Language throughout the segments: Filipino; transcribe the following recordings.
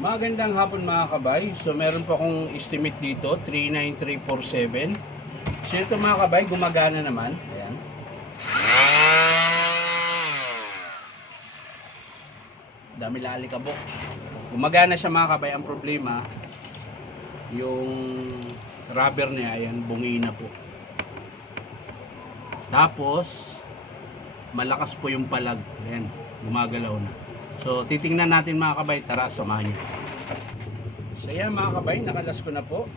Magandang hapon mga kabay. So meron po akong estimate dito, 39347. So ito mga kabay, gumagana naman. Ayan. Dami lalikabok. Gumagana siya mga kabay. Ang problema, yung rubber niya, ayan, bungi na po. Tapos, malakas po yung palag. Ayan, gumagalaw na. So, titingnan natin mga kabay. Tara, samahan niyo. So, yan mga kabay. Nakalas ko na po.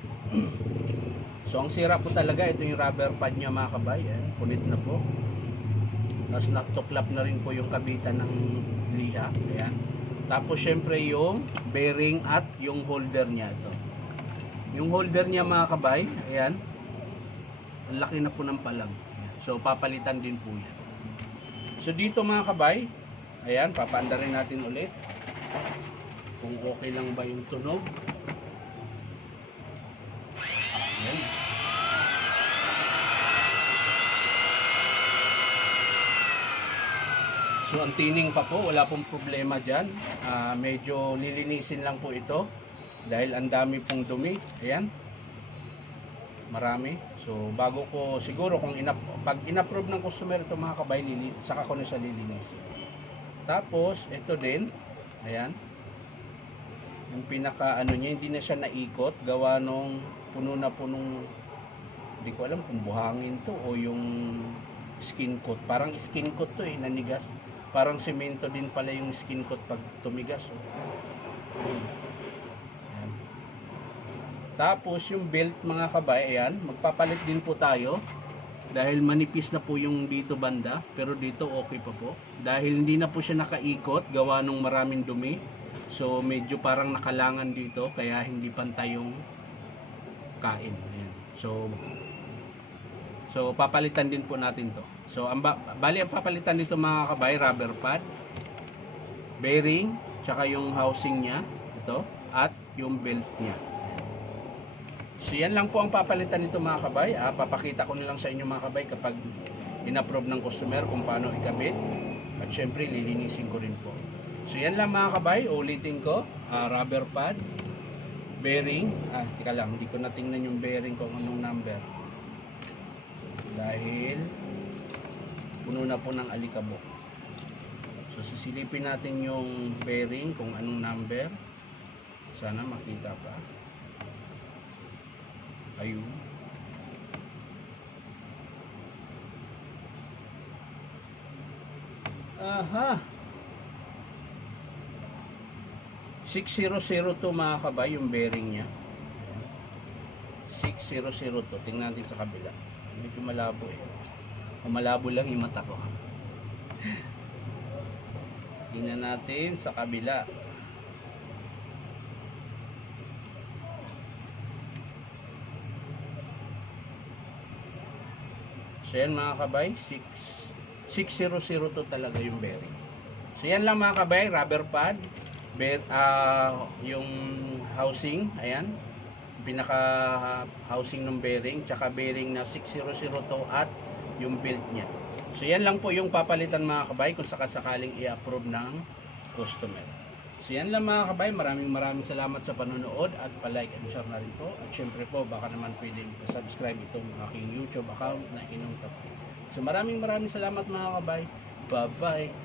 So, ang sira po talaga. Ito yung rubber pad niya mga kabay. Ayan, punit na po. Tapos, natuklap na rin po yung kabitan ng liha. Ayan. Tapos, syempre yung bearing at yung holder niya. Ito. Yung holder niya mga kabay. Ayan. Ang laki na po ng palag. Ayan. So, papalitan din po yan. So, dito mga kabay. Ayan, papaanda rin natin ulit kung okay lang ba yung tunog. Ayan. So ang tining pa po, wala pong problema dyan. Medyo lilinisin lang po ito dahil ang dami pong dumi. Ayan, marami. So bago ko, siguro kung pag in-approve ng customer ito mga kabay, saka ko na siya lilinisin. Tapos, ito din, ayan, yung pinaka ano niya, hindi na siya naikot, gawa nung puno na po nung, hindi ko alam kung buhangin to o yung skin coat. Parang skin coat to nanigas. Parang semento din pala yung skin coat pag tumigas. Ayan. Tapos, yung belt mga kabay, ayan, magpapalit din po tayo. Dahil manipis na po yung dito banda, pero dito okay pa po. Dahil hindi na po siya nakaikot, gawa nung maraming dumi. So medyo parang nakalangan dito, kaya hindi pantay yung kain. Ayan. So papalitan din po natin to. So bali ang papalitan dito mga kabay, rubber pad, bearing, tsaka yung housing niya, ito, at yung belt niya. So yan lang po ang papalitan nito mga kabay. Papakita ko nilang sa inyo mga kabay kapag in-approve ng customer kung paano ikabit. At syempre lilinisin ko rin po. So yan lang mga kabay. Ulitin ko. Rubber pad, bearing. Tika lang, hindi ko natingnan yung bearing kung anong number. Dahil puno na po ng alikabok. So sisilipin natin yung bearing kung anong number. Sana makita pa. Ayun. Aha. 6002 mga kabay yung bearing niya. 6002. Tingnan natin sa kabila. Medyo malabo malabo lang yung mata ko. Tingnan natin sa kabila. So yan mga kabay, 6002 talaga yung bearing. So yan lang mga kabay, rubber pad, yung housing, ayan, pinaka housing ng bearing, tsaka bearing na 6002 at yung belt niya. So yan lang po yung papalitan mga kabay kung sakasakaling i-approve ng customer. So yan lang mga kabay, maraming salamat sa panonood at pa-like and share na rin po. At syempre po, baka naman pwedeng subscribe itong aking YouTube account na Inong Tapik. So maraming salamat mga kabay. Bye-bye.